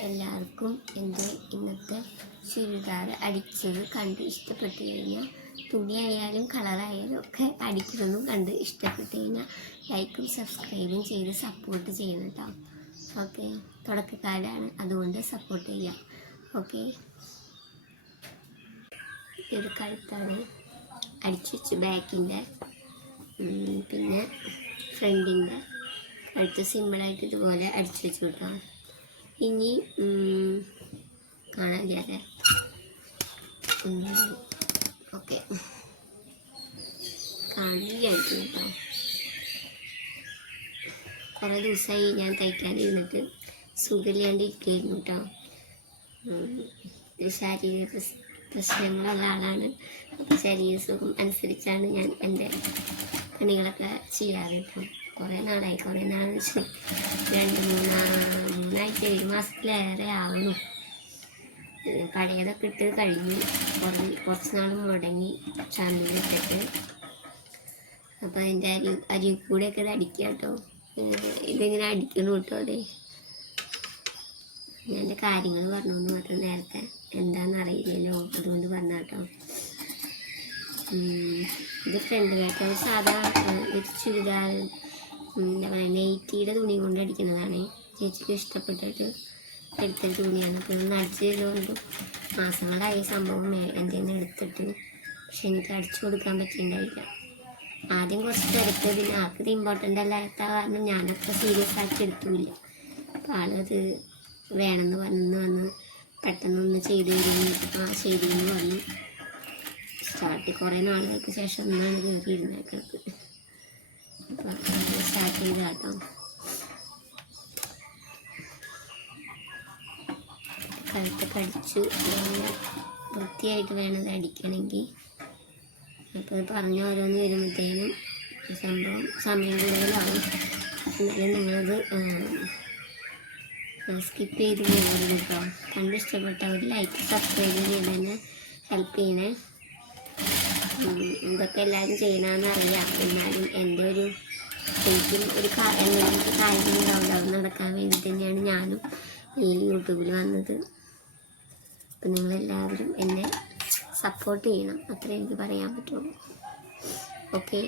എല്ലാവർക്കും എന്റെ ഇന്നത്തെ ചുരിദാർ അടിച്ചത് കണ്ട് ഇഷ്ടപ്പെട്ട് കഴിഞ്ഞാൽ തുണിയായാലും കളറായാലും ഒക്കെ അടിക്കുന്നതും കണ്ട് ഇഷ്ടപ്പെട്ട് കഴിഞ്ഞാൽ ലൈക്കും സബ്സ്ക്രൈബും ചെയ്ത് സപ്പോർട്ട് ചെയ്യണം കേട്ടോ. ഓക്കെ തുടക്കക്കാരാണ്. അതുകൊണ്ട് സപ്പോർട്ട് ചെയ്യാം. ഓക്കെ. ഇതൊരു കഴുത്താണ്. അടിച്ചു വെച്ച് ബാക്കിന്റെ പിന്നെ ഫ്രണ്ടിന്റെ കഴുത്ത് സിമ്പിളായിട്ട് ഇതുപോലെ അടിച്ചു വെച്ചു കേട്ടോ ഇനി കാണാല്ലേ ഓക്കെ. കാണില്ലായിരിക്കും കേട്ടോ. കുറേ ദിവസമായി ഞാൻ തയ്ക്കാതിരുന്നിട്ട് സുഖമില്ലാണ്ട് ഇരിക്കുകയായിരുന്നു കേട്ടോ ഒരു ശാരീരിക പ്രശ്നങ്ങളുള്ള ആളാണ്. അപ്പോൾ ശരീര സുഖം അനുസരിച്ചാണ് ഞാൻ എന്റെ പണികളൊക്കെ ചെയ്യാറ് കേട്ടോ. കുറേ നാളായി കുറേ നാളെന്ന് വെച്ചാൽ രണ്ട് മൂന്നാ മൂന്നാഴ്ച ഒരു മാസത്തിലേറെ ആവുന്നു. പഴയതൊക്കെ ഇട്ട് കഴിഞ്ഞു. കുറേ കുറച്ച് നാൾ മുടങ്ങി ചാനലിലിട്ടിട്ട് അപ്പോൾ അതിന്റെ അരി അരി കൂടെയൊക്കെ ഇത് അടിക്കുക കേട്ടോ. ഇതെങ്ങനെ അടിക്കണം കേട്ടോ അതെ ഞാൻ എന്റെ കാര്യങ്ങൾ പറഞ്ഞു എന്ന് മാത്രം നേരത്തെ എന്താണെന്ന് അറിയില്ലല്ലോ. അതുകൊണ്ട് പറഞ്ഞ കേട്ടോ. ഇത് ഫ്രണ്ട് കേട്ടോ. സാധാരണ ഒരു ചുരിദാർ എന്താ പറയുക നെയ്റ്റിയുടെ തുണി കൊണ്ട് അടിക്കുന്നതാണ്. ചേച്ചിക്ക് ഇഷ്ടപ്പെട്ടിട്ട് എടുത്ത തുണിയാണ്. അപ്പോൾ ഒന്ന് അടിച്ച് ചെയ്തുകൊണ്ട് മാസങ്ങളായി സംഭവം എന്തെങ്കിലും എടുത്തിട്ട് പക്ഷെ എനിക്ക് അടിച്ചു കൊടുക്കാൻ പറ്റിയിട്ടുണ്ടായില്ല. ആദ്യം കുറച്ച് തിരക്ക് പിന്നെ ആൾക്ക് ഇത് ഇമ്പോർട്ടന്റ് അല്ലാത്ത കാരണം ഞാനത്ര സീരിയസ് ആക്കി എടുത്തില്ല. അപ്പോൾ ആളത് വേണമെന്ന് പറഞ്ഞു വന്ന് പെട്ടെന്നൊന്ന് ചെയ്ത് തരുന്നു ആ ശരി എന്ന് പറഞ്ഞു. സ്റ്റാർട്ട് കുറേ നാളുകൾക്ക് ശേഷം ഒന്നാണ് കയറിയിരുന്നേക്കൾക്ക് അപ്പോൾ സ്റ്റാർട്ട് ചെയ്ത കേട്ടോ കഴുത്ത് കടിച്ചു നല്ല വൃത്തിയായിട്ട് വേണം അടിക്കണമെങ്കിൽ അപ്പോൾ പറഞ്ഞ ഓരോന്ന് വരുമ്പോഴത്തേനും സംഭവം സമയം കൂടുതലാവും എന്നാലും നിങ്ങളത് സ്കിപ്പ് ചെയ്ത് പോകരുത് കേട്ടോ കണ്ട് ഇഷ്ടപ്പെട്ട ഒരു ലൈക്ക് സബ്സ്ക്രൈബ് ചെയ്ത് തന്നെ ഹെൽപ്പ് ചെയ്യണേ. ഇതൊക്കെ എല്ലാവരും ചെയ്യണമെന്ന് അറിയാം. എന്നാലും എന്റെ ഒരു എനിക്കും ഒരു എന്തെങ്കിലും എല്ലാവർക്കും ഡൗൺലോഡ് നടക്കാൻ വേണ്ടി തന്നെയാണ് ഞാനും ഈ യൂട്യൂബിൽ വന്നത്. അപ്പം നിങ്ങളെല്ലാവരും എന്നെ സപ്പോർട്ട് ചെയ്യണം. അത്രേ എനിക്ക് പറയാൻ പറ്റുള്ളൂ. ഓക്കെ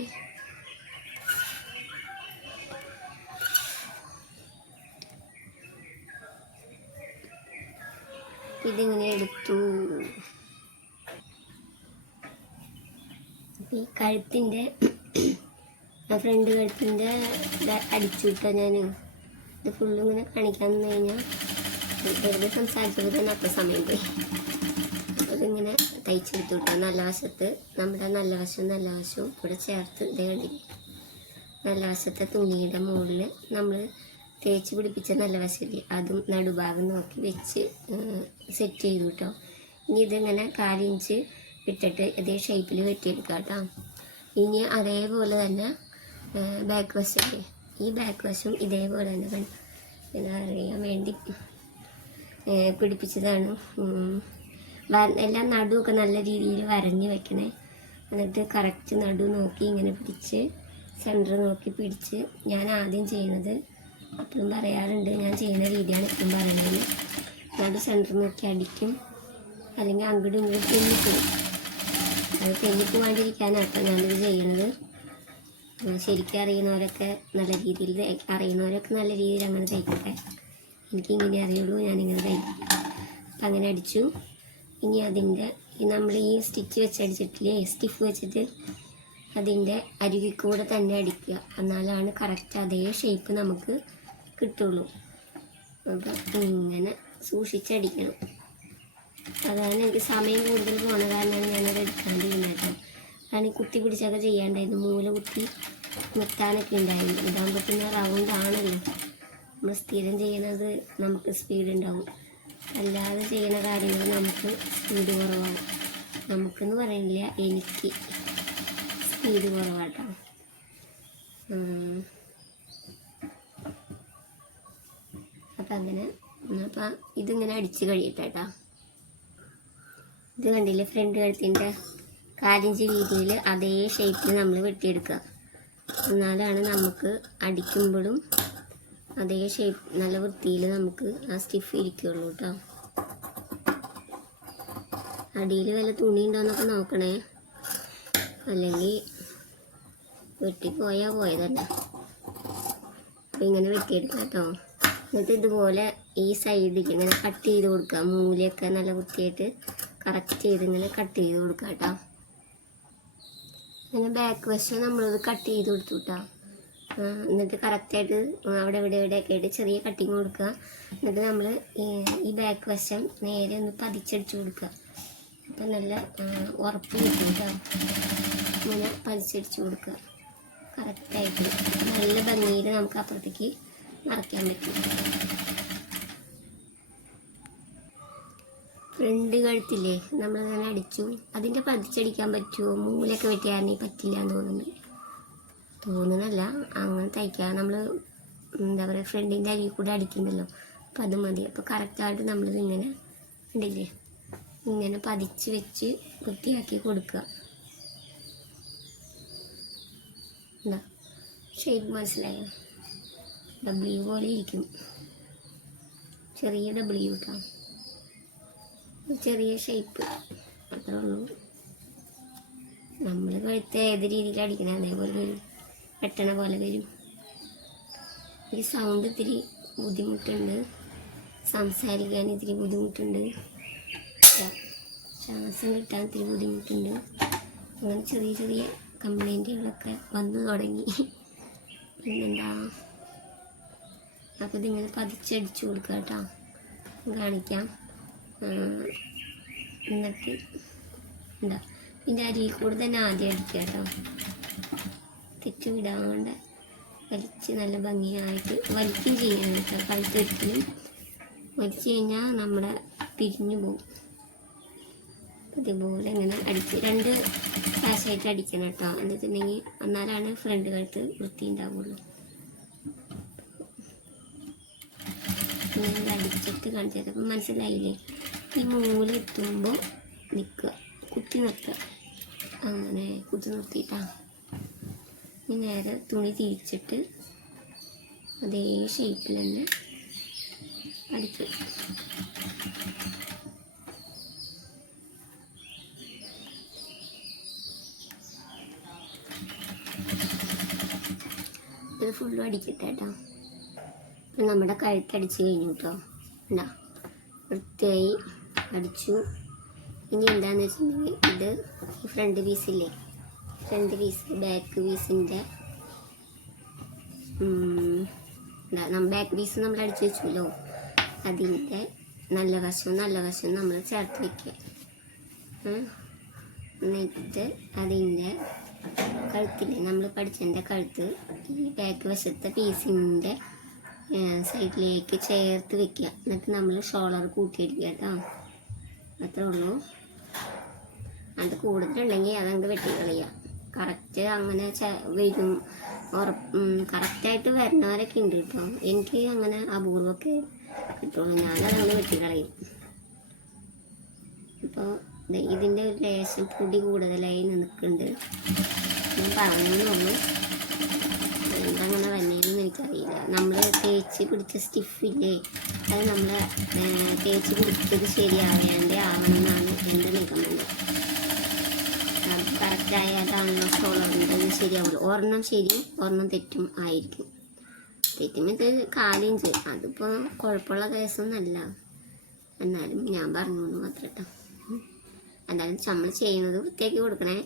ഇതിങ്ങനെ എടുത്തു. ഈ കഴുത്തിന്റെ ഫ്രണ്ട് കഴുത്തിന്റെ അടിച്ചു വിട്ടാൽ ഞാൻ ഇത് ഫുള്ളും ഇങ്ങനെ കാണിക്കാൻ നിന്ന് കഴിഞ്ഞാൽ വെറുതെ സംസാരിച്ചപ്പോൾ തന്നെ അത്ര സമയം പോയി. അതിങ്ങനെ തയ്ച്ചെടുത്തു വിട്ടാൽ നല്ല വശത്ത് നമ്മുടെ നല്ല വശവും നല്ല വശവും കൂടെ ചേർത്ത് ഇതേ നല്ല വശത്തെ തുണിയുടെ മുകളിൽ നമ്മൾ തേച്ച് പിടിപ്പിച്ച നല്ല വശമില്ലേ? അതും നടുഭാഗം നോക്കി വെച്ച് സെറ്റ് ചെയ്തു കേട്ടോ. ഇനി ഇതിങ്ങനെ കാലിഞ്ച് ഇട്ടിട്ട് ഇതേ ഷേപ്പിൽ വെട്ടിയെടുക്കാം കേട്ടോ. ഇനി അതേപോലെ തന്നെ ബാക്ക് വശമില്ലേ ഈ ബാക്ക് വശം ഇതേപോലെ തന്നെ എന്താ അറിയാൻ വേണ്ടി പിടിപ്പിച്ചതാണ്. എല്ലാം നടുവൊക്കെ നല്ല രീതിയിൽ വരഞ്ഞ് വെക്കണേ. എന്നിട്ട് കറക്റ്റ് നടു നോക്കി ഇങ്ങനെ പിടിച്ച് സെന്റർ നോക്കി പിടിച്ച് ഞാൻ ആദ്യം ചെയ്യുന്നത് എപ്പോഴും പറയാറുണ്ട് ഞാൻ ചെയ്യുന്ന രീതിയാണ് എപ്പോഴും പറയുന്നത്. നടു സെന്റർ നോക്കി അടിക്കും അല്ലെങ്കിൽ അങ്ങോട്ടും ഇങ്ങോട്ടും തെന്നിപ്പോവും അത് തെന്നിപ്പോവാണ്ടിരിക്കാനാട്ടോ ഞാനിത് ചെയ്യണത്. ശരിക്കും അറിയുന്നവരൊക്കെ നല്ല രീതിയിൽ അറിയുന്നവരൊക്കെ നല്ല രീതിയിൽ അങ്ങനെ തയ്ക്കട്ടെ. എനിക്കിങ്ങനെ അറിയുള്ളൂ ഞാനിങ്ങനെ തയ്ക്കും. അപ്പം അങ്ങനെ അടിച്ചു. ഇനി അതിന്റെ നമ്മൾ ഈ സ്റ്റിച്ച് വെച്ചടിച്ചിട്ടില്ലേ സ്റ്റിഫ് വെച്ചിട്ട് അതിന്റെ അരുകിൽ കൂടെ തന്നെ അടിക്കുക. എന്നാലാണ് കറക്റ്റ് അതേ ഷേപ്പ് നമുക്ക് കിട്ടുള്ളൂ. അപ്പം ഇങ്ങനെ സൂക്ഷിച്ചടിക്കണം. അതാണ് എനിക്ക് സമയം കൂടുതൽ പോണ കാരണമാണ് ഞാനത് എടുക്കാണ്ടിരുന്നത് കേട്ടോ. കാരണം കുത്തി പിടിച്ചൊക്കെ ചെയ്യാണ്ടായിരുന്നു. മൂല കുത്തി നിർത്താനൊക്കെ ഉണ്ടായിരുന്നു. ഇതാകുമ്പോൾ പറ്റുന്ന റൗണ്ട് ആണല്ലോ. നമ്മൾ സ്ഥിരം ചെയ്യുന്നത് നമുക്ക് സ്പീഡ് ഉണ്ടാവും. അല്ലാതെ ചെയ്യുന്ന കാര്യങ്ങൾ നമുക്ക് സ്പീഡ് കുറവാകും നമുക്കെന്ന് പറയുന്നില്ല എനിക്ക് സ്പീഡ് കുറവാട്ടോ. അപ്പം അങ്ങനെ അപ്പം ഇതിങ്ങനെ അടിച്ച് കഴിയട്ടെ കേട്ടോ. ഇത് കണ്ടില്ലേ? ഫ്രണ്ട് കഴുത്തിന്റെ കാലിഞ്ച് വീതിയിൽ അതേ ഷേപ്പിൽ നമ്മൾ വെട്ടിയെടുക്കുക. എന്നാലാണ് നമുക്ക് അടിക്കുമ്പോഴും അതേ ഷേപ്പ് നല്ല വൃത്തിയിൽ നമുക്ക് ആ സ്റ്റിഫ് ഇരിക്കുള്ളൂ കേട്ടോ അടിയിൽ വല്ല തുണി ഉണ്ടോയെന്നൊക്കെ നോക്കണേ. അല്ലെങ്കിൽ വെട്ടിപ്പോയാൽ പോയതല്ല. അപ്പം ഇങ്ങനെ വെട്ടിയെടുക്കാം കേട്ടോ എന്നിട്ട് ഇതുപോലെ ഈ സൈഡിൽ ഇങ്ങനെ കട്ട് ചെയ്ത് കൊടുക്കുക. മൂലയൊക്കെ നല്ല വൃത്തിയായിട്ട് കറക്റ്റ് ചെയ്ത് ഇങ്ങനെ കട്ട് ചെയ്ത് കൊടുക്കുക കേട്ടോ. അങ്ങനെ ബാക്ക് വശം നമ്മളത് കട്ട് ചെയ്ത് കൊടുത്തു കേട്ടോ. എന്നിട്ട് കറക്റ്റായിട്ട് അവിടെ ഇവിടെ ഇവിടെയൊക്കെ ആയിട്ട് ചെറിയ കട്ടിങ് കൊടുക്കുക. എന്നിട്ട് നമ്മൾ ഈ ബാക്ക് വശം നേരെ ഒന്ന് പതിച്ചടിച്ച് കൊടുക്കുക. അപ്പം നല്ല ഉറപ്പ് കിട്ടും കേട്ടോ. ഇങ്ങനെ പതിച്ചടിച്ച് കൊടുക്കുക. കറക്റ്റായിട്ട് നല്ല ഭംഗിയിൽ നമുക്ക് അപ്പുറത്തേക്ക് മറയ്ക്കാൻ പറ്റും. ഫ്രണ്ട് കഴുത്തില്ലേ നമ്മളിങ്ങനെ അടിച്ചു. അതിന്റെ പതിച്ചടിക്കാൻ പറ്റുമോ? മൂലൊക്കെ വെട്ടിയാണെങ്കിൽ പറ്റില്ല എന്ന് തോന്നുന്നു. തോന്നുന്നല്ല അങ്ങനെ തയ്ക്കാൻ നമ്മൾ എന്താ പറയുക ഫ്രണ്ടിന്റെ അരിയിൽ കൂടെ അടിക്കുന്നല്ലോ അപ്പം അത് മതി. അപ്പോൾ കറക്റ്റായിട്ട് നമ്മളിതിങ്ങനെ ഉണ്ടില്ലേ ഇങ്ങനെ പതിച്ച് വെച്ച് വൃത്തിയാക്കി കൊടുക്കുക. എന്താ? ഷേപ്പ് മനസ്സിലായോ? ഡബ്ല്യു പോലെ ഇരിക്കും. ചെറിയ ഡബ്ല്യു കേട്ടോ ചെറിയ ഷേപ്പ് അത്രേ ഉള്ളൂ. നമ്മൾ കഴുത്ത് ഏത് രീതിയിൽ അടിക്കണം? അതേപോലെ വരും വെട്ടണ പോലെ വരും. ഈ സൗണ്ട് ഇത്തിരി ബുദ്ധിമുട്ടുണ്ട്. സംസാരിക്കാൻ ഇത്തിരി ബുദ്ധിമുട്ടുണ്ട്. ശ്വാ- ശ്വാസം കിട്ടാൻ ഇത്തിരി ബുദ്ധിമുട്ടുണ്ട്. അങ്ങനെ ചെറിയ ചെറിയ കംപ്ലൈന്റുകളൊക്കെ വന്നു തുടങ്ങി. പിന്നെന്താ? അപ്പോൾ ഇതിങ്ങനെ പതിച്ചടിച്ചു കൊടുക്കാം കേട്ടോ കാണിക്കാം. എന്നിട്ട് എന്താ ഇതിന്റെ അരിയിൽ കൂടെ തന്നെ ആദ്യം അടിക്കുക കേട്ടോ. തെറ്റ് വിടാണ്ട് വലിച്ച് നല്ല ഭംഗിയായിട്ട് വലിക്കും ചെയ്യണം കേട്ടോ. കഴിച്ചൊരിക്കലും വലിച്ച് കഴിഞ്ഞാൽ നമ്മുടെ പിരിഞ്ഞു പോകും. ഇതുപോലെ ഇങ്ങനെ അടിച്ച് രണ്ട് പ്രാവശ്യമായിട്ട് അടിക്കണം കേട്ടോ. എന്നിട്ടുണ്ടെങ്കിൽ എന്നാലാണ് ഫ്രണ്ട് കഴുത്ത് വൃത്തി ഉണ്ടാവുള്ളൂ. അടിച്ചിട്ട് കാണിച്ചത് അപ്പം മനസ്സിലായില്ലേ? ഈ മൂല എത്തുമ്പോൾ നിൽക്കുക. കുത്തി നിർത്തുക. അങ്ങനെ കുത്തി നിർത്തിയിട്ടാ. ഇനി നേരെ തുണി തിരിച്ചിട്ട് അതേ ഷേപ്പിൽ തന്നെ അടിച്ചു ഇത് ഫുള്ളും അടിക്കട്ടെ കേട്ടോ ഇപ്പം നമ്മുടെ കഴുത്തടിച്ച് കഴിഞ്ഞു കേട്ടോ ഉണ്ടാ വൃത്തിയായി അടിച്ചു. ഇനി എന്താന്ന് വെച്ചിട്ടുണ്ടെങ്കിൽ ഇത് ഈ ഫ്രണ്ട് പീസില്ലേ ഫ്രണ്ട് പീസ് ബാക്ക് പീസിന്റെ ബാക്ക് പീസ് നമ്മൾ അടിച്ചു വെച്ചല്ലോ. അതിന്റെ നല്ല വശവും നല്ല വശവും നമ്മൾ ചേർത്ത് വയ്ക്കുക. എന്നിട്ട് അതിന്റെ കഴുത്തില്ലേ? നമ്മൾ പഠിച്ചതിന്റെ കഴുത്ത് ഈ ബാക്ക് വശത്തെ പീസിന്റെ സൈഡിലേക്ക് ചേർത്ത് വെക്കുക. എന്നിട്ട് നമ്മൾ ഷോളർ കൂട്ടിയിടിക്കുക കേട്ടോ. അത്രേ ഉള്ളൂ. അത് കൂടുതലുണ്ടെങ്കിൽ അതങ്ങ് വെട്ടി കളയുക കറക്റ്റ് അങ്ങനെ വരും. കറക്റ്റായിട്ട് വരുന്നവരൊക്കെ ഉണ്ട് കേട്ടോ എനിക്ക് അങ്ങനെ അപൂർവമൊക്കെ കിട്ടുള്ളൂ. ഞാനതങ്ങ് വെട്ടി കളയും ഇപ്പോൾ ഇതിന്റെ ഒരു ലേശം പൊടി കൂടുതലായി നിൽക്കുന്നുണ്ട്. ഞാൻ പറഞ്ഞെന്നുള്ളൂ എന്തങ്ങനെ വന്നേന്ന് എനിക്കറിയില്ല. നമ്മൾ തേച്ച് പിടിച്ച സ്റ്റിഫില്ലേ? അത് നമ്മൾ തേച്ച് പിടിച്ചത് ശരിയാവേണ്ടേ ആവണമെന്നാണ് എന്റെ നിഗമനം. അത് കറക്റ്റായാലാണല്ലോ സോളറിന്റെ ശരിയാവുള്ളൂ ഒരെണ്ണം ശരിയും ഒരെണ്ണം തെറ്റും ആയിരിക്കും. തെറ്റുമ്പോൾ ഇത് കാലിഞ്ച്. അതിപ്പോൾ കുഴപ്പമുള്ള കേസൊന്നുമല്ല എന്നാലും ഞാൻ പറഞ്ഞു എന്ന് മാത്രം കേട്ടോ എന്തായാലും നമ്മൾ ചെയ്യുന്നത് വൃത്തിയാക്കി കൊടുക്കണേ.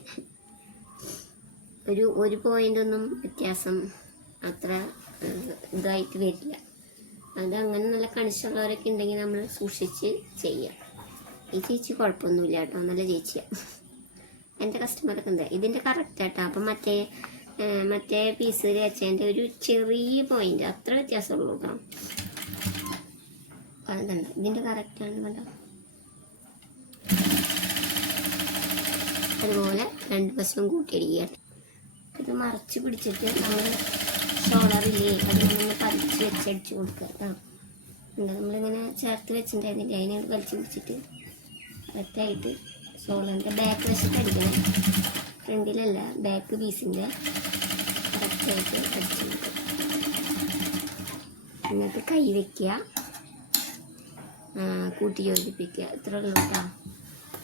ഒരു ഒരു പോയിന്റ് ഒന്നും വ്യത്യാസം അത്ര ഇതായിട്ട് വരില്ല. അത് അങ്ങനെ നല്ല കണിച്ചുള്ളവരൊക്കെ ഉണ്ടെങ്കിൽ നമ്മൾ സൂക്ഷിച്ച് ചെയ്യാം. ഈ ചേച്ചി കുഴപ്പമൊന്നുമില്ല കേട്ടോ. നല്ല ചേച്ചിയാണ് എന്റെ കസ്റ്റമറൊക്കെ എന്താ ഇതിന്റെ കറക്റ്റ് ആട്ടോ. അപ്പം മറ്റേ മറ്റേ പീസ് വെച്ചതിന്റെ ഒരു ചെറിയ പോയിന്റ് അത്ര വ്യത്യാസമുള്ളൂ കേട്ടോ അതുണ്ട് ഇതിന്റെ കറക്റ്റാണ് കണ്ടോ? അതുപോലെ രണ്ട് വശവും കൂട്ടിയിടിക്കുക. ഇത് മറച്ച് പിടിച്ചിട്ട് നമ്മൾ ഷോളറില്ലേ അത് നമ്മൾ പറിച്ച് വെച്ചടിച്ച് കൊടുക്കുക എന്താ നമ്മളിങ്ങനെ ചേർത്ത് വെച്ചിട്ടുണ്ടായിരുന്നില്ല? അതിനെ വലിച്ചു പിടിച്ചിട്ട് കറക്റ്റായിട്ട് സോളറിന്റെ ബാക്ക് വശത്ത് അടിക്കണം. ഫ്രണ്ടിലല്ല ബാക്ക് പീസിന്റെ കറക്റ്റായിട്ട് അടിച്ചു കൊടുക്കുക. എന്നിട്ട് കൈ വയ്ക്കുക കൂട്ടി യോജിപ്പിക്കുക. ഇത്ര ഉള്ളൂ കേട്ടോ.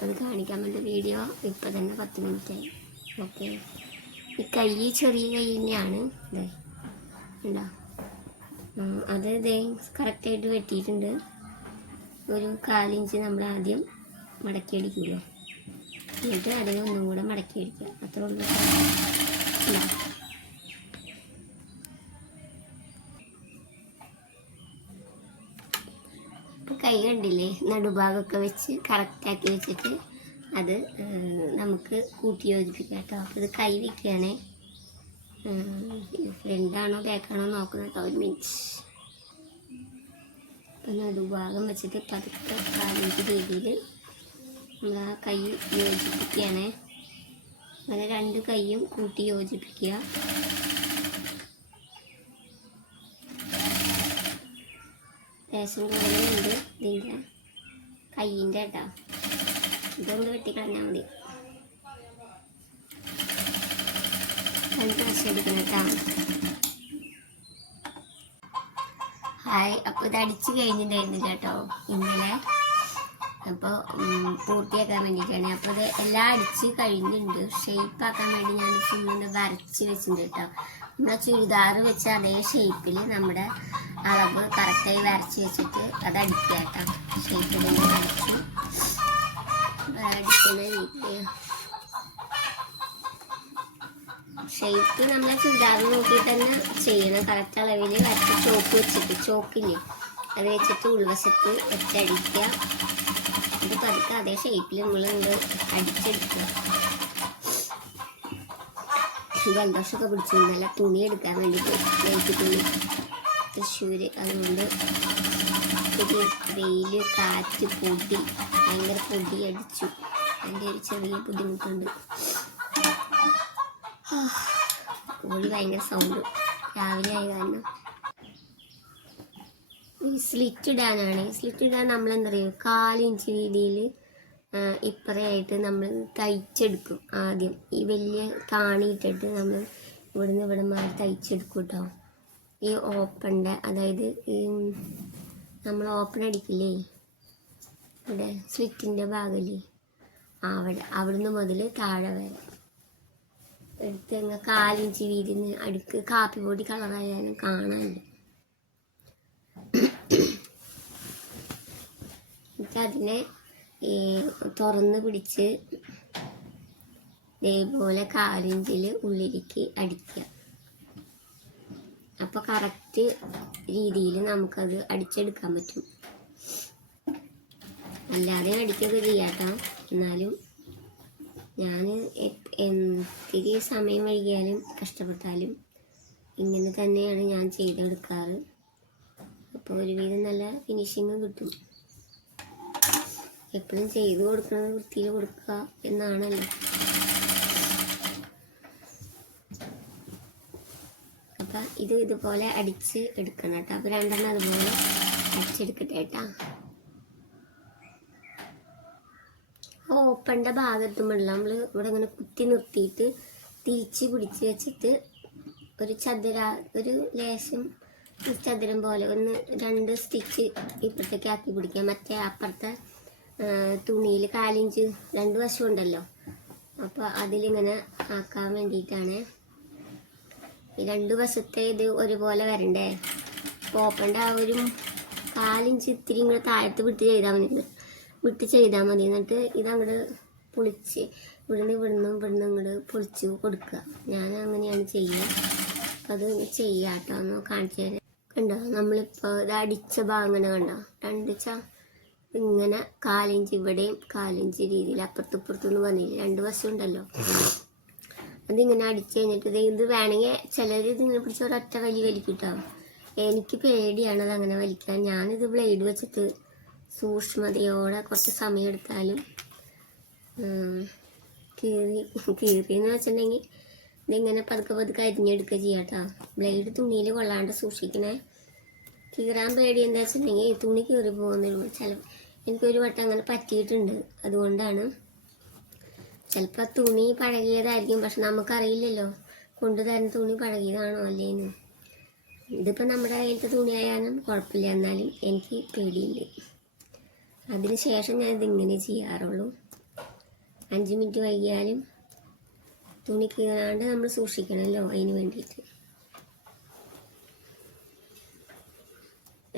അത് കാണിക്കാൻ വേണ്ടി വീഡിയോ ഇപ്പം തന്നെ പത്ത് മിനിറ്റായി ഓക്കെ ഈ കൈ ചെറിയ കൈ തന്നെയാണ്. ഇതേ ഉണ്ടോ അത് ഇതേ കറക്റ്റായിട്ട് വെട്ടിയിട്ടുണ്ട്. ഒരു കാലിഞ്ച് നമ്മൾ ആദ്യം മടക്കി അടിക്കുമല്ലോ എന്നിട്ട് അതിനെ ഒന്നും കൂടെ മടക്കി അടിക്കുക. അത്ര ഉള്ളൂ. ഇതാ. ഇപ്പൊ കൈ കണ്ടില്ലേ? നടുഭാഗമൊക്കെ വെച്ച് കറക്റ്റാക്കി വെച്ചിട്ട് അത് നമുക്ക് കൂട്ടി യോജിപ്പിക്കാം കേട്ടോ. ഇത് കൈ വെക്കുകയാണേ. ഫ്രണ്ടാണോ ബാക്കാണോ നോക്കുന്നത് ഒരു മിനിറ്റ് അപ്പം നടുഭാഗം വെച്ചിട്ട് പതുക്കെ കാലിന്റെ രീതിയിൽ നമ്മൾ ആ കൈ യോജിപ്പിക്കുകയാണേ. അങ്ങനെ രണ്ട് കൈയും കൂട്ടി യോജിപ്പിക്കുക. ലേശം കൂടുതലുണ്ട്. ഇതിന്റെ കയ്യിന്റെ കേട്ടോ. ഇതുകൊണ്ട് വെട്ടിക്കളഞ്ഞാൽ മതി. രണ്ട് വശം കേട്ടോ. ഹായ് അപ്പോൾ ഇത് അടിച്ച് കഴിഞ്ഞിട്ടുണ്ടായിരുന്നില്ല കേട്ടോ ഇന്നലെ. അപ്പോൾ പൂർത്തിയാക്കാൻ വേണ്ടിയിട്ടാണ്. അപ്പോൾ ഇത് എല്ലാം അടിച്ച് കഴിഞ്ഞിട്ടുണ്ട്. ഷേപ്പ് ആക്കാൻ വേണ്ടി ഞാൻ ഫുള്ളിന്റെ വരച്ച് വെച്ചിട്ടുണ്ട് കേട്ടോ. നമ്മുടെ ചുരിദാർ വെച്ച അതേ ഷേപ്പിൽ നമ്മുടെ അളവ് കറക്റ്റായി വരച്ച് വെച്ചിട്ട് അത് അടിക്കുക കേട്ടോ. ഷേപ്പിൽ അടിച്ചു അടിക്കുന്ന രീതിയിൽ ഷേപ്പ് നമ്മളെ ചുരിദാർ നോക്കിയിട്ട് തന്നെ ചെയ്യണം. കറക്റ്റ് അളവിൽ കറക്റ്റ് ചോക്ക് വെച്ചിട്ട്. ചോക്കില്ലേ? അത് വെച്ചിട്ട് ഉൾവശത്ത് വെച്ചടിക്കുക അത് പതുക്കെ അതേ ഷേപ്പിൽ നമ്മൾ അടിച്ചെടുക്കുക. ജലദോഷമൊക്കെ പിടിച്ചു നല്ല തുണി എടുക്കാൻ വേണ്ടിയിട്ട് ലൈറ്റ് തുണി തൃശ്ശൂർ അതുകൊണ്ട് ഒരു വെയിൽ കാറ്റ് പൊടി. ഭയങ്കര പൊടി അടിച്ചു. അതിന്റെ ഒരു ചെറിയ ബുദ്ധിമുട്ടുണ്ട്. കോഴി ഭയങ്കര സൗണ്ട്. രാവിലെ ആയി കാരണം. ഈ സ്ലിറ്റ് ഇടാനാണ്. സ്ലിറ്റ് ഇടാൻ നമ്മൾ എന്താ പറയുക കാലിഞ്ച് രീതിയിൽ ഇപ്പറയായിട്ട് നമ്മൾ തയ്ച്ചെടുക്കും ആദ്യം. ഈ വലിയ താണിയിട്ടിട്ട് നമ്മൾ ഇവിടുന്ന് ഇവിടെ മാറി തയ്ച്ചെടുക്കും കേട്ടോ ഈ ഓപ്പണിന്റെ അതായത് ഈ നമ്മൾ ഓപ്പൺ അടിക്കില്ലേ? ഇവിടെ സ്ലിറ്റിന്റെ ഭാഗമില്ലേ അവിടെ അവിടുന്ന് മുതൽ താഴെ വരെ. എടുത്ത് കാലിഞ്ചി വീതിന്ന് അടുക്ക് കാപ്പി പൊടി കളറായാലും എന്നിട്ട് അതിനെ തുറന്ന് പിടിച്ച് ഇതേപോലെ കാലിഞ്ചിൽ ഉള്ളിലേക്ക് അടിക്കുക. അപ്പോൾ കറക്റ്റ് രീതിയിൽ നമുക്കത് അടിച്ചെടുക്കാൻ പറ്റും. അല്ലാതെ അടിക്കൊക്കെ ചെയ്യാട്ടോ. എന്നാലും ഞാൻ ഇത്തിരി സമയം വൈകിയാലും കഷ്ടപ്പെട്ടാലും ഇങ്ങനെ തന്നെയാണ് ഞാൻ ചെയ്തെടുക്കാറ്. അപ്പോൾ ഒരുവിധം നല്ല ഫിനിഷിങ് കിട്ടും. എപ്പോഴും ചെയ്തു കൊടുക്കുന്നത് വൃത്തിയിൽ കൊടുക്കുക എന്നാണല്ലോ. അപ്പം ഇത് ഇതുപോലെ അടിച്ച് എടുക്കണം കേട്ടോ. അപ്പോൾ രണ്ടെണ്ണം അതുപോലെ അടിച്ചെടുക്കട്ടെ കേട്ടാ. ഓപ്പണിന്റെ ഭാഗത്തുമുള്ള നമ്മൾ ഇവിടെ ഇങ്ങനെ കുത്തി നിർത്തിയിട്ട് തിരിച്ച് പിടിച്ച് വെച്ചിട്ട് ഒരു ചതുര ഒരു ലേശം ചതുരം പോലെ ഒന്ന് രണ്ട് സ്റ്റിച്ച് ഇപ്പുറത്തേക്ക് ആക്കി പിടിക്കുക. മറ്റേ അപ്പുറത്തെ തുണിയിൽ കാലിഞ്ച് രണ്ട് വശം ഉണ്ടല്ലോ. അപ്പോൾ അതിലിങ്ങനെ ആക്കാൻ വേണ്ടിയിട്ടാണ്. രണ്ട് വശത്തെ ഇത് ഒരുപോലെ വരണ്ടേ? ഓപ്പണിന്റെ ആ ഒരു കാലിഞ്ച് ഇത്തിരി ഇങ്ങനെ താഴത്ത് പിടിച്ച് ചെയ്താൽ മതി. വിട്ട് ചെയ്താൽ മതി. എന്നിട്ട് ഇതങ്ങോട്ട് പൊളിച്ച് ഇവിടുന്ന് ഇവിടുന്ന് ഇവിടുന്ന് ഇങ്ങോട്ട് പൊളിച്ച് കൊടുക്കുക. ഞാൻ അങ്ങനെയാണ് ചെയ്യുക. അത് ചെയ്യാം കേട്ടോ. ഒന്ന് കാണിച്ചു തരാം. കണ്ടോ? നമ്മളിപ്പോൾ ഇത് അടിച്ച ഭാഗം കണ്ടോ? രണ്ട് ച ഇങ്ങനെ കാലിഞ്ച് ഇവിടെയും കാലിഞ്ച് രീതിയിൽ അപ്പുറത്തും ഇപ്പുറത്തുനിന്ന് വന്നില്ല? രണ്ട് വശം ഉണ്ടല്ലോ. അതിങ്ങനെ അടിച്ച് കഴിഞ്ഞിട്ട് ഇത് ഇത് വേണമെങ്കിൽ ചിലർ ഇതിങ്ങനെ പിടിച്ച് ഒരൊറ്റ വലി വലിക്കിട്ടാവും എനിക്ക് പേടിയാണ് അത് അങ്ങനെ വലിക്കാൻ. ഞാനിത് ബ്ലേഡ് വെച്ചിട്ട് സൂക്ഷ്മതയോടെ കുറച്ച് സമയം എടുത്താലും കീറി കീറിയെന്ന് വെച്ചിട്ടുണ്ടെങ്കിൽ ഇതിങ്ങനെ പതുക്കെ പതുക്കെ അരിഞ്ഞെടുക്കുക ചെയ്യാം കേട്ടോ. ബ്ലേഡ് തുണിയിൽ കൊള്ളാണ്ട് സൂക്ഷിക്കണേ. കീറാൻ പേടി എന്താ വെച്ചിട്ടുണ്ടെങ്കിൽ തുണി കീറി പോകുന്നതിന് ചില എനിക്കൊരു വട്ടം അങ്ങനെ പറ്റിയിട്ടുണ്ട്. അതുകൊണ്ടാണ് ചിലപ്പോൾ തുണി പഴകിയതായിരിക്കും. പക്ഷെ നമുക്കറിയില്ലല്ലോ കൊണ്ടുതരുന്ന തുണി പഴകിയതാണോ അല്ലേന്ന്. ഇതിപ്പോൾ നമ്മുടെ കയ്യിലത്തെ തുണിയായാലും കുഴപ്പമില്ല. എന്നാലും എനിക്ക് പേടിയുണ്ട് അതിന് ശേഷം ഞാൻ ഇതിങ്ങനെ ചെയ്യാറുള്ളൂ. അഞ്ച് മിനിറ്റ് വൈകിയാലും തുണി കീറാണ്ട് നമ്മൾ സൂക്ഷിക്കണമല്ലോ അതിന് വേണ്ടിയിട്ട്.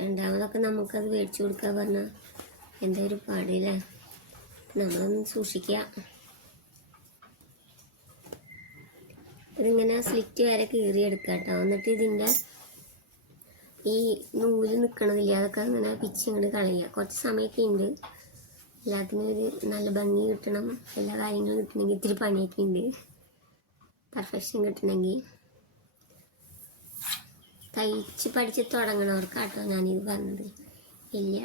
രണ്ടാമതൊക്കെ നമുക്കത് മേടിച്ചു കൊടുക്കുക പറഞ്ഞാൽ എന്താ ഒരു പാടില്ലേ? നമ്മളൊന്ന് സൂക്ഷിക്കുക ഇതിങ്ങനെ സ്ലിറ്റ് വരെ കീറിയെടുക്കുക കേട്ടോ എന്നിട്ട് ഇതിന്റെ ഈ നൂൽ നിൽക്കണതില്ല അതൊക്കെ അങ്ങനെ പിച്ച് ഇങ്ങോട്ട് കളയുക. കുറച്ച് സമയമൊക്കെ ഉണ്ട് എല്ലാത്തിനും ഒരു നല്ല ഭംഗി കിട്ടണം. എല്ലാ കാര്യങ്ങളും കിട്ടണമെങ്കിൽ ഇത്തിരി പണിയൊക്കെ ഉണ്ട് പെർഫെക്ഷൻ കിട്ടണമെങ്കിൽ. തയ്ച്ച് പഠിച്ച് തുടങ്ങണവർക്കാട്ടോ ഞാനിത് പറഞ്ഞത്. വലിയ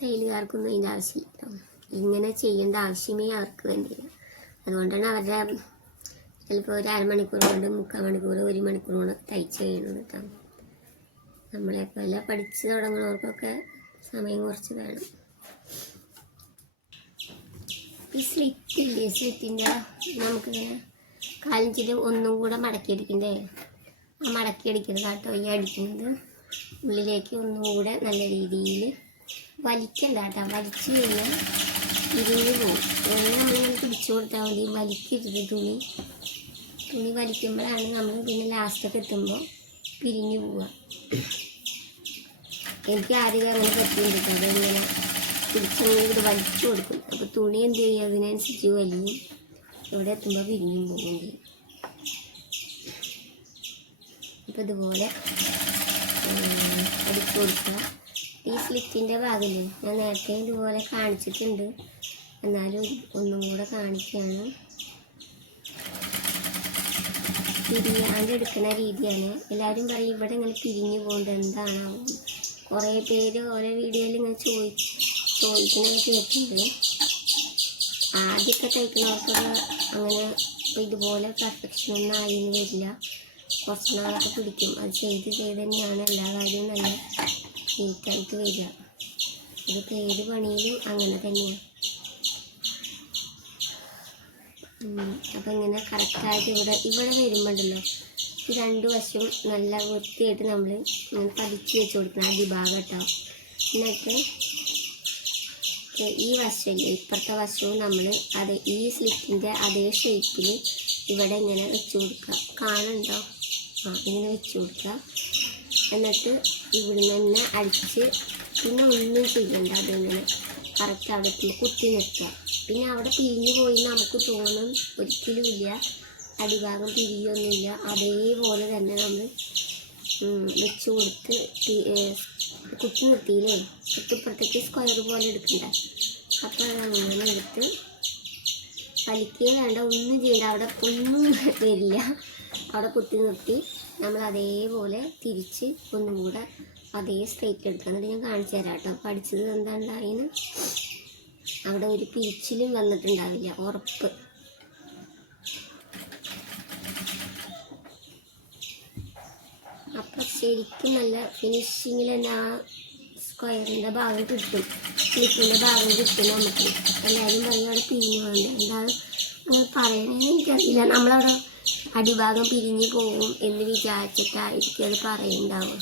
തയ്യലുകാർക്കൊന്നും അതിന്റെ ആവശ്യമില്ല. ഇങ്ങനെ ചെയ്യേണ്ട ആവശ്യമേ അവർക്ക് വേണ്ടിയില്ല. അതുകൊണ്ടാണ് അവരുടെ ചിലപ്പോൾ ഒരു അരമണിക്കൂർ കൊണ്ട് മുക്കാൽ മണിക്കൂർ ഒരു മണിക്കൂർ കൊണ്ട് തയ്ച്ച് കഴിയണം കേട്ടോ. നമ്മളെപ്പോലെ പഠിച്ച് തുടങ്ങുന്നവർക്കൊക്കെ സമയം കുറച്ച് വേണം. ഈ സ്ലിറ്റ് ഇല്ലേ സ്ലിറ്റിന്റെ നമുക്കിങ്ങനെ കാലിഞ്ചിട്ട് ഒന്നും കൂടെ മടക്കിയടിക്കണ്ടേ? ആ മടക്കിയടിക്കുന്നത് കേട്ടോ ഈ അടിക്കുന്നത്. ഉള്ളിലേക്ക് ഒന്നും കൂടെ നല്ല രീതിയിൽ വലിക്കണ്ട കേട്ടോ വലിച്ചു കഴിഞ്ഞാൽ ഇരുന്ന് പോകും അങ്ങനെ നമ്മളിങ്ങനെ പിടിച്ചു കൊടുത്താൽ മതി. വലിക്കരുത് തുണി. തുണി വലിക്കുമ്പോഴാണ് നമ്മൾ പിന്നെ ലാസ്റ്റൊക്കെ എത്തുമ്പോൾ പിരിഞ്ഞു പോവുക. എനിക്ക് ആദ്യം അങ്ങനെ പറ്റിയിട്ടുണ്ട് അതിങ്ങനെ പിടിച്ചിങ്ങനെ ഇവിടെ വലിച്ചു കൊടുക്കും. അപ്പോൾ തുണി എന്ത് ചെയ്യും? അതിനനുസരിച്ച് വലിയും. ഇവിടെ എത്തുമ്പോൾ വിരിഞ്ഞും പോകും. ചെയ്യും അപ്പോൾ ഇതുപോലെ അടിച്ചു കൊടുക്കുക. ഈ സ്ലിറ്റിന്റെ ഭാഗമില്ലേ? ഞാൻ നേരത്തെ ഇതുപോലെ കാണിച്ചിട്ടുണ്ട്. എന്നാലും ഒന്നും കൂടെ കാണിക്കുകയാണ്. പിരിയാണ്ട് എടുക്കുന്ന രീതിയാണ്. എല്ലാവരും പറയും ഇവിടെ ഇങ്ങനെ തിരിഞ്ഞു പോകുന്നത് എന്താണാവും കുറേ പേര് ഓരോ വീഡിയോയിൽ ഇങ്ങനെ ചോദി ചോദിക്കുന്നത് കേട്ടിട്ടുണ്ട്. ആദ്യമൊക്കെ തയ്ക്കുന്നവർക്കൊക്കെ അങ്ങനെ ഇതുപോലെ പെർഫെക്ഷൻ ഒന്നും ആയിരുന്നു വരില്ല. കുറച്ച് നാളൊക്കെ പിടിക്കും. അത് ചെയ്ത് ചെയ്ത് തന്നെയാണ് എല്ലാ കാര്യവും നല്ല നീറ്റായിട്ട് വരിക. ഇതിപ്പോൾ ഏത് പണിയിലും അങ്ങനെ തന്നെയാണ് അപ്പം ഇങ്ങനെ കറക്റ്റായിട്ട് ഇവിടെ ഇവിടെ വരുമ്പോണ്ടല്ലോ. ഈ രണ്ട് വശവും നല്ല വൃത്തിയായിട്ട് നമ്മൾ ഇങ്ങനെ പതിച്ച് വെച്ച് കൊടുക്കണം അടിഭാഗം കേട്ടോ. എന്നിട്ട് ഈ വശമില്ലേ ഇപ്പുറത്തെ വശവും നമ്മൾ അത് ഈ സ്ലിറ്റിന്റെ അതേ ഷേപ്പിൽ ഇവിടെ ഇങ്ങനെ വെച്ച് കൊടുക്കുക. കാണുന്നുണ്ടോ? ആ ഇങ്ങനെ വെച്ച് കൊടുക്കുക. എന്നിട്ട് ഇവിടുന്ന് തന്നെ അടിച്ച് പിന്നെ ഒന്നും ചെയ്യണ്ട അതിങ്ങനെ കറക്റ്റ് അവിടെ കുത്തി നിർത്തുക. പിന്നെ അവിടെ പിരിഞ്ഞു പോയി നമുക്ക് തോന്നും ഒരിക്കലും ഇല്ല അടിഭാഗം പിരിയൊന്നുമില്ല. അതേപോലെ തന്നെ നമ്മൾ വെച്ച് കൊടുത്ത് കുത്തി നിർത്തിയില്ലേ? കുത്തിപ്പുറത്തേക്ക് സ്ക്വയർ പോലെ എടുക്കണ്ട. അപ്പോൾ അങ്ങനെ എടുത്ത് വലിക്കുക വേണ്ട. ഒന്നും ചെയ്യണ്ട. അവിടെ ഒന്നും വരില്ല. അവിടെ കുത്തി നിർത്തി നമ്മൾ അതേപോലെ തിരിച്ച് ഒന്നും കൂടെ അതേ സ്ട്രേറ്റ് എടുക്കുക. ഞാൻ കാണിച്ചു തരാം കേട്ടോ. പഠിച്ചത് എന്താണ്ടായിന് അവിടെ ഒരു പിരിച്ചിലും വന്നിട്ടുണ്ടാവില്ല ഉറപ്പ്. അപ്പം ശരിക്കും നല്ല ഫിനിഷിങ്ങിൽ തന്നെ ആ സ്ക്വയറിന്റെ ഭാഗം കിട്ടും. ക്ലിപ്പിന്റെ ഭാഗം കിട്ടും നമുക്ക്. എല്ലാവരും പറയും അവിടെ പിരിഞ്ഞു പോകുന്നത് എന്താണ് അങ്ങനെ എനിക്കറിയില്ല. നമ്മളവിടെ അടിഭാഗം പിരിഞ്ഞു പോകും എന്ന് വിചാരിച്ചിട്ടായിരിക്കും അത് പറയുന്നുണ്ടാവും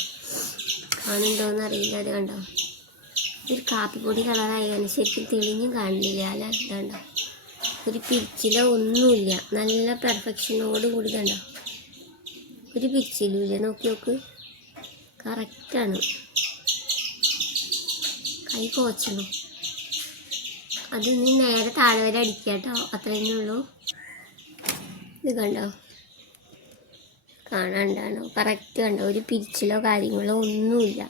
കാണുന്നുണ്ടോയെന്ന് അറിയില്ല. അത് കണ്ടോ? ഒരു കാപ്പിപ്പൊടി കളറായാണ് ശരിക്കും തെളിഞ്ഞും കാണില്ല. അല്ല ഇതാണ്ട? ഒരു പിരിച്ചിലോ ഒന്നുമില്ല. നല്ല പെർഫെക്ഷനോട് കൂടി കണ്ടോ ഒരു പിരിച്ചിലും ഇല്ല നോക്കി. നോക്ക് കറക്റ്റാണ് കൈ കോച്ചണം അത് നീ നേരെ താഴെ വരെ അടിക്കുക കേട്ടോ. അത്രയേ ഉള്ളൂ. ഇത് കണ്ടോ? കാണാണ്ടാണോ? കറക്റ്റ് കണ്ടോ? ഒരു പിരിച്ചിലോ കാര്യങ്ങളോ ഒന്നുമില്ല.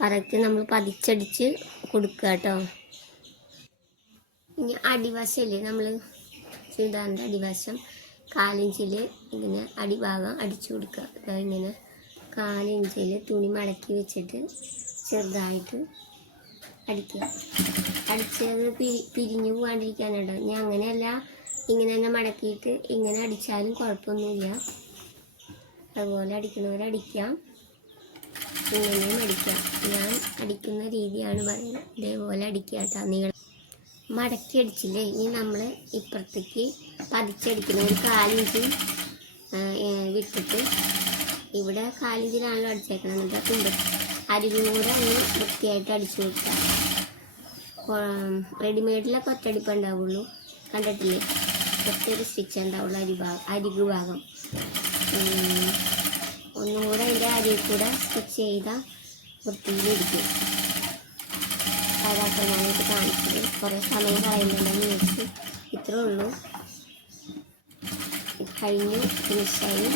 കറക്റ്റ് നമ്മൾ പതിച്ചടിച്ച് കൊടുക്കുക കേട്ടോ. ഇനി അടിവശമില്ലേ നമ്മൾ ചുരിദാറിന്റെ അടിവശം കാലിഞ്ചിൽ ഇങ്ങനെ അടിഭാഗം അടിച്ചു കൊടുക്കുക. ഇങ്ങനെ കാലിഞ്ചിൽ തുണി മടക്കി വെച്ചിട്ട് ചെറുതായിട്ട് അടിക്കുക. അടിച്ചത് പിരി പിരിഞ്ഞു പോകാണ്ടിരിക്കാനുണ്ടോ ഞാൻ അങ്ങനെയല്ല ഇങ്ങനെ തന്നെ മടക്കിയിട്ട് ഇങ്ങനെ അടിച്ചാലും കുഴപ്പമൊന്നുമില്ല. അതുപോലെ അടിക്കുന്നവരടിക്കാം അടിക്കാം. ഇങ്ങനെയും അടിക്കാം. ഞാൻ അടിക്കുന്ന രീതിയാണ് പറയുന്നത്. ഇതേപോലെ അടിക്കുക കേട്ടോ നീളം മടക്കി അടിച്ചില്ലേ? ഇനി നമ്മൾ ഇപ്പുറത്തേക്ക് പതിച്ചടിക്കണം. ഒരു കാലിഞ്ച് വിട്ടിട്ട് ഇവിടെ കാലിഞ്ചിലാണല്ലോ അടിച്ചേക്കണം എന്നിട്ട് ആ തുമ്പ അരികും കൂടെ വൃത്തിയായിട്ട് അടിച്ചു കൊടുക്കുക റെഡിമെയ്ഡിലൊക്കെ ഒറ്റടിപ്പ് ഉണ്ടാവുള്ളൂ. കണ്ടിട്ടില്ലേ? ഒറ്റൊരു സ്റ്റിച്ച് ഉണ്ടാവുള്ളൂ അരി ഭാഗം അരികു ഭാഗം. ഒന്നും കൂടെ അതിന്റെ അരിയിൽ കൂടെ സ്റ്റിച്ച് ചെയ്ത വൃത്തിയിലിരിക്കും അതാക്കാൻ ഞാനിത് കാണിച്ചത്. കുറേ സമയം കളയുന്നുണ്ടെന്ന് വെച്ച് ഇത്രേ ഉള്ളൂ. കഴിഞ്ഞ് ഫിനിഷായി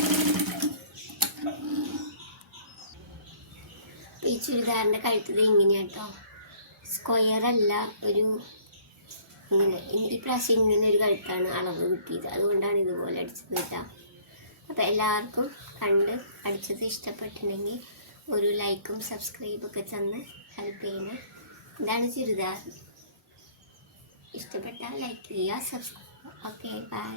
ഈ ചുരിദാറിന്റെ കഴുത്തത് ഇങ്ങനെയാട്ടോ. സ്ക്വയർ അല്ല ഒരു ഇങ്ങനെ. ഈ പ്രാവശ്യം ഇങ്ങനെ ഒരു കഴുത്താണ് അളവ് കിട്ടിയത്. അതുകൊണ്ടാണ് ഇതുപോലെ അടിച്ചത് കേട്ടോ. അപ്പോൾ എല്ലാവർക്കും കണ്ട് പഠിച്ചത് ഇഷ്ടപ്പെട്ടിട്ടുണ്ടെങ്കിൽ ഒരു ലൈക്കും സബ്സ്ക്രൈബും ഒക്കെ തന്ന് ഹെൽപ്പ് ചെയ്യണം. ഇതാണ് ചുരിദാർ. ഇഷ്ടപ്പെട്ടാൽ ലൈക്ക് ചെയ്യുക സബ്സ്ക്രൈബ് ഓക്കെ ബൈ